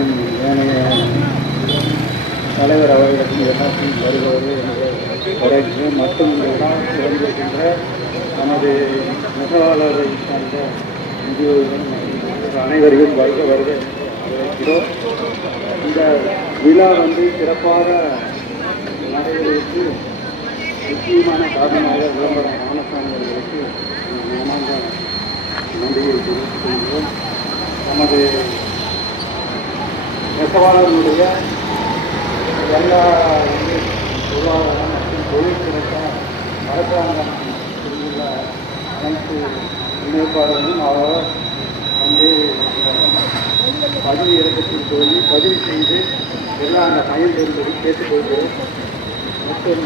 மற்றும் ஏனைய தலைவர் அவர்களுக்கும் எல்லாத்தையும் வருபவர்கள் என்று வரவேற்கிறேன் மற்றும் இந்த விழாவில் வந்திருக்கின்ற நமது நெசவாளரை சார்ந்த முதியோர்கள் அனைவரையும் வருக வருக வரவேற்கிறோம் இந்த விழா வந்து சிறப்பாக நடைபெறுவதற்கு முக்கியமான காரணமாக விளம்பரம் ராமசாமி அவர்களுக்கு மனமார்ந்த நன்றியை தெரிவித்துக் கொள்கிறோம் நமது நெசவாளர்களுடைய எல்லா பொருளாதாரம் மற்றும் தொழில் திறக்கம் அரசாங்கம் உள்ள அனைத்து முன்னேற்பாடுகளும் அவர் வந்து இந்த பதிவு இறக்கத்தில் போய் பதிவு செய்து எல்லாம் அந்த பயன் என்பதை கேட்டுக்கொள்கிறோம். மற்றும்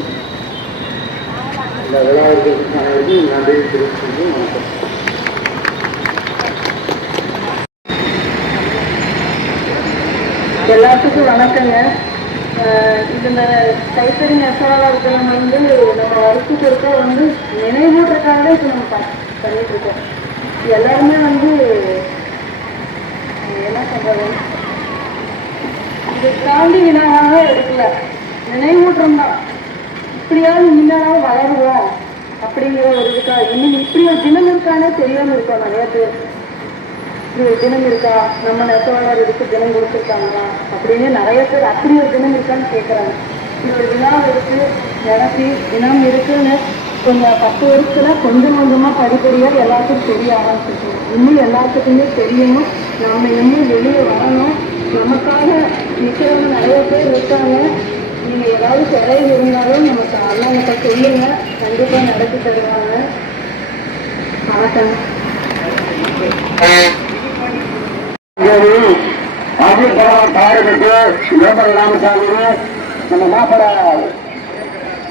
இந்த விழாவிற்கு அனைவருக்கும் நன்றியை தெரிவித்து வணக்கம். எல்லாத்துக்கும் வணக்கங்க. இது இந்த கைத்தறி நெசவாளர்கள் வந்து நம்ம வருஷத்துக்கு இருக்க வந்து நினைவூட்டுறதுக்காக இப்போ நம்ம பண்ணிட்டு இருக்கோம். எல்லாருமே வந்து என்ன சொல்றது? இது தாண்டி வினாவாக இருக்கல நினைவூட்டம் தான். இப்படியாவது முன்னாலும் வளருவோம். அப்படிங்கிற ஒரு இதுக்காக இன்னும் இப்படி ஒரு தினம் இருக்கானே தெரியாமல் இருக்கோம் நிறைய பேர். இப்படி ஒரு தினம் இருக்கா? நம்ம நெசவாளர் இதுக்கு தினம் கொடுத்துருக்காங்களா? அப்படின்னு நிறைய பேர் அப்படி ஒரு தினம் இருக்கான்னு கேட்குறாங்க இது ஒரு விழா இருக்கு. எனக்கு தினம் இருக்குன்னு கொஞ்சம் பத்து வருஷத்துல கொஞ்சம் கொஞ்சமாக படிப்படியாக எல்லாத்துக்கும் தெரிய ஆரம்பிச்சிருக்கோம் இன்னும் எல்லாத்துக்குமே தெரியணும். நாம் இன்னும் வெளியே வரணும். நமக்காக நிற்கிறவங்க நிறைய பேர் இருக்காங்க. நீங்கள் ஏதாவது குறைவு இருந்தாலும் நமக்கு அண்ணாங்கிட்ட சொல்லுங்க. கண்டிப்பாக நடத்தி தருவாங்க. வணக்கம். அப்துல் கலாம் தாரகத்து விளம்பர ராமசாமி நம்ம மாப்பிள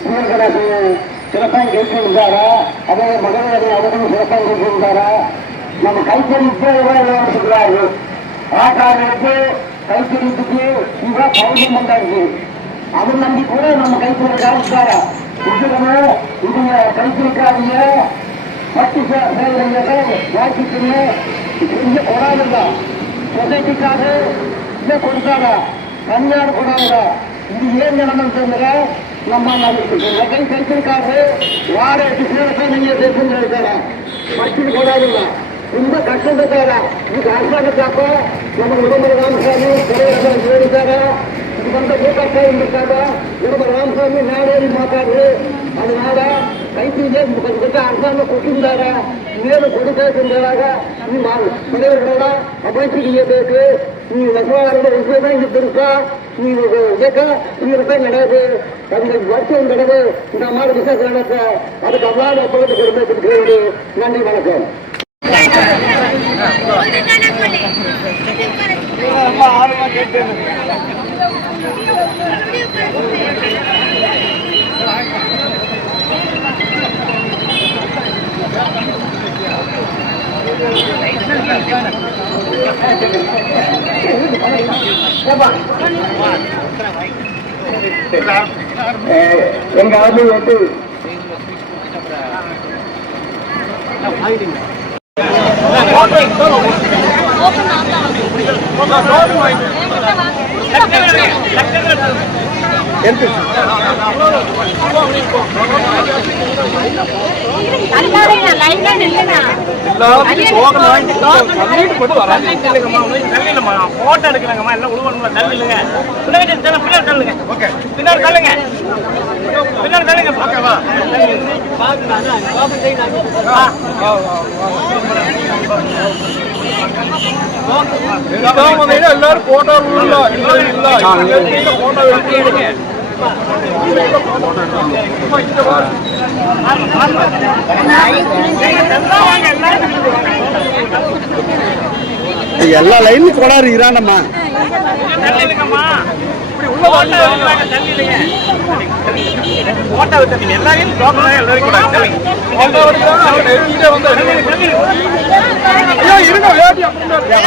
சூரியகணேசன் சிறப்பாக கேட்டிருந்தாரா அதே மகளிர் அவர்களும் சிறப்பாக கேட்டிருந்தாரா நம்ம கைத்தறிக்கு விளையாடுறாரு ஆட்டாளுக்கு கைத்தறிக்கு இவ பௌர்ணம் பண்ணாரு அது நம்பி கூட நம்ம கைத்தறி காமிச்சாரா? இதுக்கணும் இது கைத்தறிக்காரங்க பத்து சேவைகளை வாக்கிட்டு பெரிய கொடாதுங்க சொசைட்டிக்காக இதை கொடுத்தாங்க தனியார் கொடாங்க இது ஏன் நடந்துருக்குங்க நம்ம நகை கைத்திருக்காரு வாடகைக்கு சேவை நீங்க பேசுங்க பத்து கொடாதுங்க ரொம்ப கஷ்டம் இருக்காரா இது அரசாங்கத்தாப்ப நம்ம உடம்பு ராமசாமி ஏறிக்காரா இது வந்து கூட்டாட்சி இருக்காங்க உடம்பு ராமசாமி நாடேறி மாட்டாரு அதனால கைத்திலே அரசாங்கம் கொடுத்துருந்தாரா? அரசாங்கம் ಕೊಟ್ಟಿದ್ದಾರೆ ಇನ್ನೇನು ಕೊಡಬೇಕೆಂದಾಗ ಈ ಮನೆಯವರೆಲ್ಲ ಅಪರಿಚಿತಿಗೆ ಬೇಕು ಈ ನಗರದ ಉದ್ಯೋಗ ಇದ್ದಿರುತ್ತಾ ನೀವು ಬೇಕಾ ಈ ರೂಪಾಯಿ ನಡೆಯೋದು ಅದಕ್ಕೆ ವರ್ಷ ಒಂದು ನಡೆದು ನಾವು ಮಾಡಿ ಬಿಸಾಕ ನಡೆಯುತ್ತೆ ಅದಕ್ಕೆ ಅವಾದ ಅಪರಾಧ ಕೊಡಬೇಕು ಅಂತ ಹೇಳಿ ನನ್ನಿ வணக்கம் எங்க ஆர்மி வந்து போட்டோ எடுக்கிறாங்கம்மா எல்லாம் உழுவணுமா தள்ளு இல்லைங்க பின்னாடி தள்ளு, பின்னாடி தள்ளுங்க. பின்னாடி தள்ளுங்க தள்ளுங்க எல்லாரும் போட்டோ இல்ல இல்ல. போட்டோ எடுங்க எல்லா லைனும் கொடாரு இரானம்மா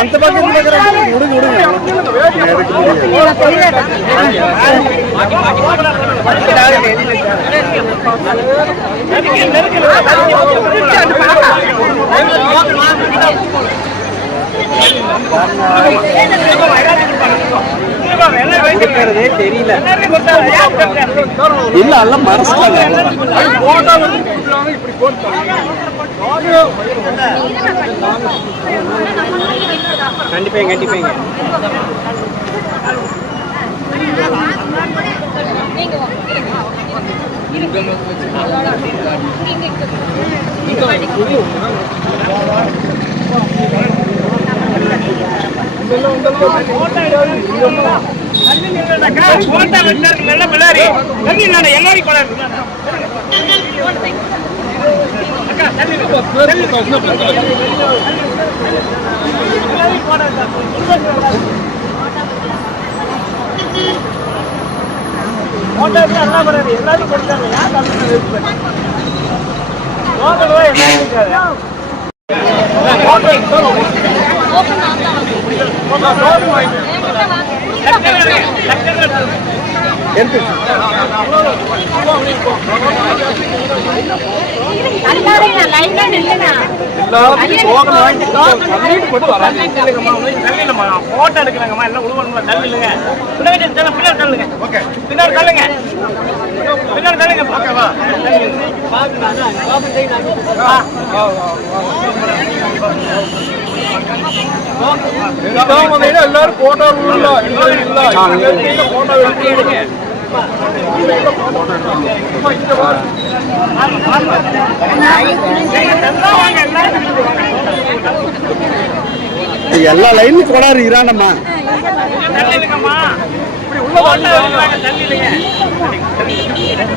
அந்த பக்கம் விடுங்க விடுங்க வேட்டி தெரியல. இல்ல எல்லாம் மறைச்சிட்டாங்க கண்டிப்பாங்க எல்லாரும் எல்லாரும் கொடுத்தாங்க யார் கம்மியாக லோக்கல் எல்லாரும் ഓപ്പൺ ആക്കാം. இருக்காது போட்டோ எடுக்கிறாங்கம்மா எல்லாம் உழுவணுமா தள்ளு இல்லைங்க பின்னாடி தள்ள பின்னாடி தள்ளுங்க பின்னாடி தள்ளுங்க பின்னாடி தள்ளுங்க ஓகேவா எல்லாரும் போட்டோ இல்ல இல்ல இல்ல போட்டோ எடுங்க. எல்லா லைனும் கொடாரு இரானம்மா இப்படி உள்ள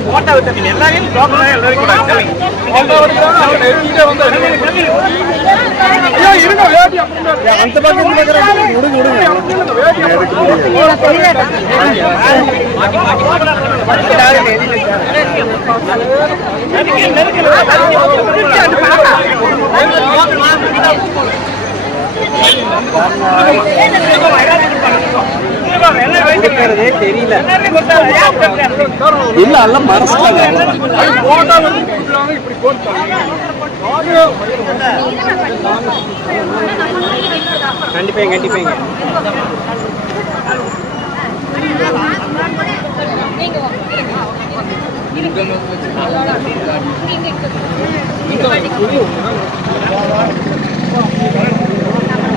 போட்டோ தள்ளி எல்லாரையும் டோக்கன் எல்லாரையும் கூட இருங்க வேட்டி அந்த பக்கம் பக்கம் விடுங்க விடுங்க தெரியல இல்ல எல்லாம் மறைச்சிட்டாங்க கண்டிப்பாங்க கண்டிப்பாங்க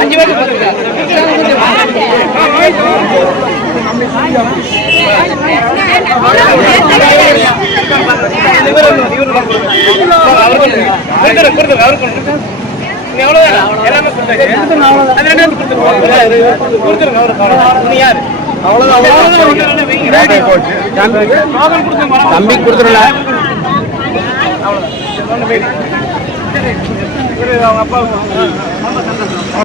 அஞ்சு பேர் தம்பி கொடுத்துருல அவங்க அப்பா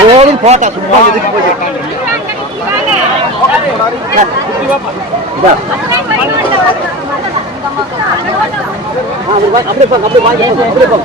போதும் போட்டா சும்மா எதுக்கு போய் அப்படியே போங்க அப்படியே வாங்கி. அப்படியே போங்க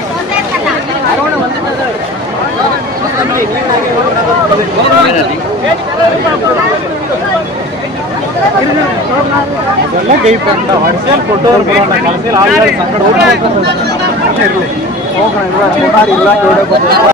ಎಲ್ಲ ಗೈಪ್ ಅಂತ ಕೊಟ್ಟವ್ರು ಬರೋಣ ಕಳಿಸಿ ಆಲ್ರೆಡಿ ಸಂಕಟ ಹೋಗ್ತಾರೆ ಇರಲಿ ಇಲ್ಲ ಇಲ್ಲ ಕೇಳಬೇಕು